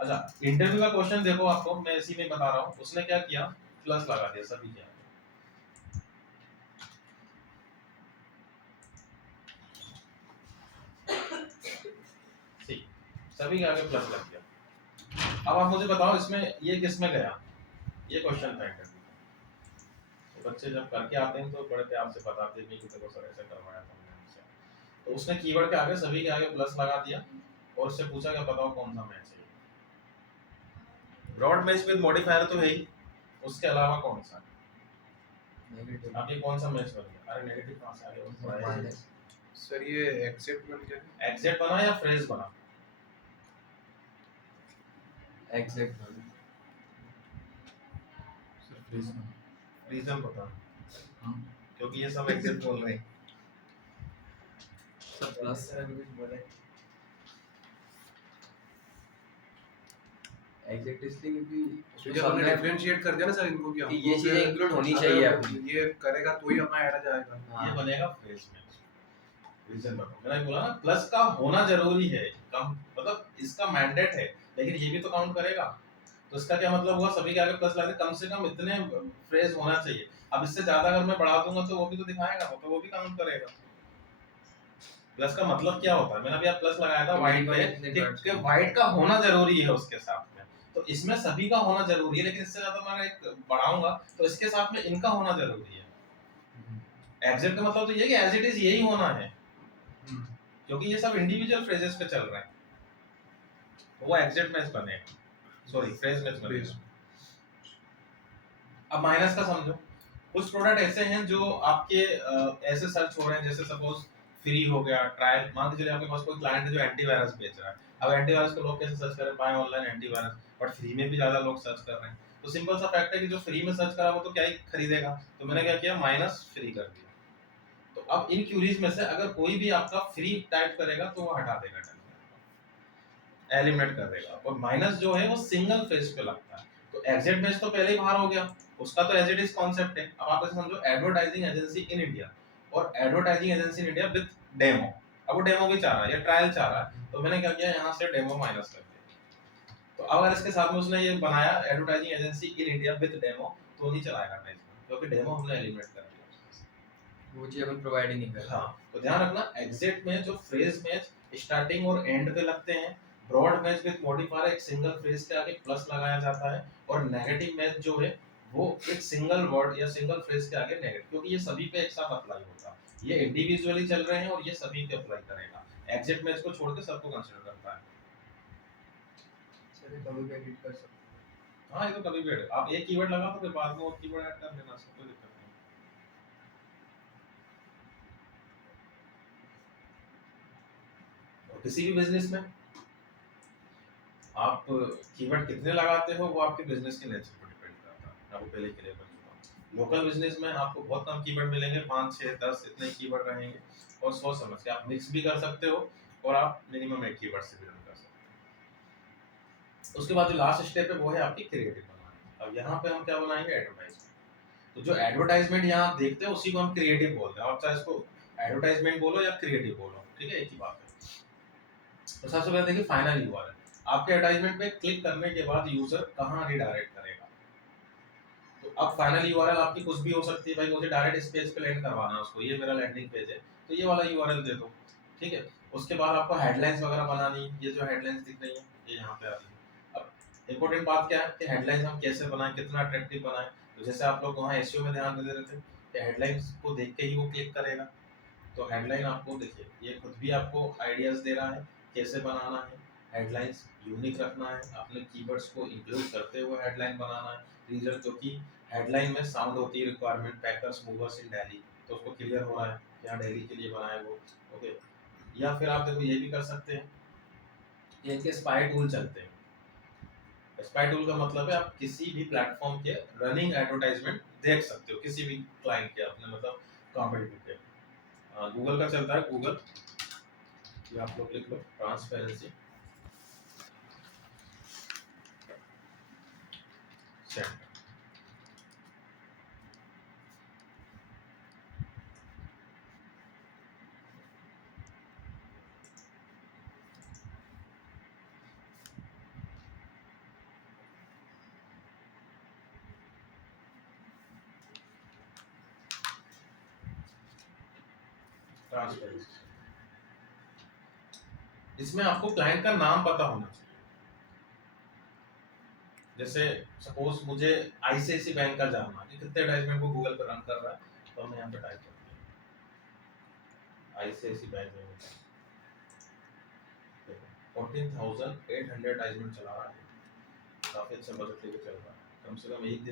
अच्छा, इंटरव्यू का क्वेश्चन देखो, आपको मैं इसी में बता रहा हूँ, उसने क्या किया, प्लस लगा दिया सभी के आगे। सभी के आगे प्लस लग गया। अब आप मुझे बताओ इसमें ये किस में गया, ये क्वेश्चन था इंटरव्यू का। तो बच्चे जब करके आते हैं तो बड़े प्यार से बताते हैं कि देखो सर ऐसे करवाया था मैंने हमसे। तो उसने कीवर्ड के आगे सभी के आगे प्लस लगा दिया और उससे पूछा कि बताओ कौन सा मैच है। ब्रॉड मैच विद मॉडिफायर तो है ही, उसके अलावा कौन सा? नेगेटिव। आप ये कौन सा मैच बन गया? अरे नेगेटिव कहां से आ गया? माइनस। सर ये एग्जिट बन गया, एग्जिट बना या फ्रेज बना? एग्जिट बना। सर फ्रेज बना। रीजन बता। हां क्योंकि ये सब एग्जिट बोल रहे हैं। सब प्लस से कुछ बोले। एग्जैक्ट इसलिए क्योंकि हमने डिफरेंशिएट कर दिया ना सर इनको कि ये चीजें इंक्लूड होनी चाहिए अपनी। ये करेगा तो ही अपना ऐड आ जाएगा। ये बनेगा फ्रेज में। रीजन बताओ। मैंने बोला ना प्लस का होना जरूरी है, कम मतलब इसका मैंडेट है, लेकिन ये भी तो काउंट करेगा। तो इसका क्या मतलब हुआ, सभी के आगे प्लस लगा, कम से कम इतने फ्रेज होना चाहिए। अब इससे ज्यादा अगर मैं बढ़ा दूंगा तो वो भी तो दिखाएगा, तो वो भी काउंट करेगा। प्लस का मतलब क्या होता है, मैंने अभी आप प्लस लगाया था वाइट पे कि वाइट का होना जरूरी है उसके साथ में। तो इसमें सभी का होना जरूरी है, लेकिन इससे ज्यादा मैं एक बढ़ाऊंगा तो इसके साथ में इनका होना जरूरी है। एग्जिट का मतलब तो ये कि एज इट इज यही होना है, क्योंकि ये सब इंडिविजुअल फ्रेजेस पे चल रहे हैं। वो एग्जिट मैच बनेगा, सॉरी फ्रेज मैच बनेगा। अब माइनस का समझो, कुछ प्रोडक्ट ऐसे हैं जो आपके ऐसे सर्च हो रहे हैं, जैसे सपोज फ्री हो गया, ट्रायल। मान के चलिए आपके पास कोई क्लाइंट है जो एंटीवायरस बेच रहा है। अब एंटीवायरस को लोग कैसे सर्च करें, buy online antivirus, but free में भी ज्यादा लोग सर्च कर रहे हैं। तो सिंपल सा फैक्ट है कि जो फ्री में सर्च करा वो तो क्या ही खरीदेगा। तो मैंने क्या किया, माइनस फ्री कर दिया। तो अब इन क्यूरीज में से अगर कोई भी आपका फ्री टाइप करेगा तो वो हटा देगा, एलिमिनेट कर देगा। और माइनस जो है वो सिंगल फेस पे लगता है। तो एग्जिट मैच तो पहले ही बाहर हो गया, उसका तो एज इट इज कॉन्सेप्ट है। अब आप ऐसे समझो, एडवर्टाइजिंग एजेंसी इन इंडिया और advertising agency in India with demo. अब वो डेमो भी चाह रहा है या ट्रायल चाह रहा है, तो मैंने क्या किया, यहाँ से डेमो माइनस कर दिया। तो अगर इसके साथ में उसने ये बनाया advertising agency in India with demo, तो नहीं चलाएगा पेज, क्योंकि डेमो हमने एलिमिनेट कर दिया, वो चीज अपन प्रोवाइड ही नहीं कर। हाँ। तो ध्यान रखना, एग्जिट में जो फ्रेज मैच स्टार्टिंग और एंड पे लगते हैं, ब्रॉड मैच विद मॉडिफायर एक सिंगल फ्रेज के आगे प्लस लगाया जाता है, और नेगेटिव मैच जो है वो एक सिंगल वर्ड या सिंगल फ्रेज के आगे नेगेटिव, क्योंकि ये सभी पे एक साथ अप्लाई होता है। ये इंडिविजुअली चल रहे हैं और ये सभी पे अप्लाई करेगा। एग्जिट मैच को छोड़ के सबको कंसीडर करता है। चलिए कभी भी एडिट कर सकते हैं। हाँ, ये तो कभी भी आप एक कीवर्ड लगा तो फिर बाद में और कीवर्ड ऐड कर लेना, कोई दिक्कत नहीं। और किसी भी बिजनेस में आप कीवर्ड कितने लगाते हो वो आपके बिजनेस के नेचर पर डिपेंड करता है। मैं आपको पहले क्लियर कर चुका हूँ। लोकल बिजनेस में आपको बहुत कम कीवर्ड मिलेंगे, 5, 6, 10 इतने कीवर्ड रहेंगे, और सोच समझ के आप मिक्स भी कर सकते हो, और आप मिनिमम एक कीवर्ड से भी रन कर सकते हो। उसके बाद जो लास्ट स्टेप है वो है आपकी क्रिएटिव बनाना। अब यहाँ पे हम क्या बनाएंगे, एडवर्टाइजमेंट। तो जो एडवर्टाइजमेंट यहाँ देखते हैं उसी को हम क्रिएटिव बोलते हैं। आप चाहे इसको एडवर्टाइजमेंट बोलो या क्रिएटिव बोलो, ठीक है, एक ही बात है। तो सबसे पहले देखिए फाइनल यूआरएल। आपके एडवर्टाइजमेंट पे क्लिक करने के बाद यूजर कहाँ रिडायरेक्ट करेगा। तो अब फाइनल यूआरएल आपकी कुछ भी हो सकती है, भाई मुझे डायरेक्ट इस पेज पे लैंड करवाना है उसको, ये मेरा लैंडिंग पेज है, तो ये वाला यूआरएल दे दो, ठीक है। उसके बाद आपको हेडलाइंस वगैरह बनानी, ये जो हेडलाइंस दिख रही है ये यहाँ पे आती है। अब इंपॉर्टेंट बात क्या है कि हेडलाइंस हम कैसे बनाएं, कितना अट्रैक्टिव बनाएं। तो जैसे आप लोग वहाँ एसईओ में ध्यान दे रहे थे कि हेडलाइंस को देख के ही वो क्लिक करेगा। तो हेडलाइन आपको देखिए, ये खुद भी आपको आइडियाज दे रहा है कैसे बनाना है। हेडलाइंस यूनिक रखना है, अपने कीवर्ड्स को इंक्लूड करते हुए हेडलाइन बनाना है। रीजन, क्योंकि हेडलाइन में साउंड होती है रिक्वायरमेंट, पैकर्स मूवर्स इन दिल्ली, तो उसको क्लियर हो रहा है यहाँ दिल्ली के लिए बनाए वो, ओके। या फिर आप देखो ये भी कर सकते हैं, ये इनके स्पाई टूल चलते हैं। स्पाई टूल का मतलब है आप किसी भी प्लेटफॉर्म के रनिंग एडवर्टाइजमेंट देख सकते हो, किसी भी क्लाइंट के अपने मतलब कॉम्पिटिटिव के। गूगल का चलता है, गूगल, ये आप लोग लिख लो, ट्रांसपेरेंसी सेंटर। ट्रांसपेरेंसी। इसमें आपको क्लाइंट का नाम पता होना चाहिए। जैसे सपोज मुझे आईसीआईसी बैंक का जानना है कि कितने एडवर्टाइजमेंट को गूगल पर रन कर रहा है, तो हम यहाँ पे टाइप करते हैं आईसीआईसी बैंक में 14,800 एडवर्टाइजमेंट चला रहा है, काफी अच्छा बजट लेके चल रहा है, कम से कम एक दिन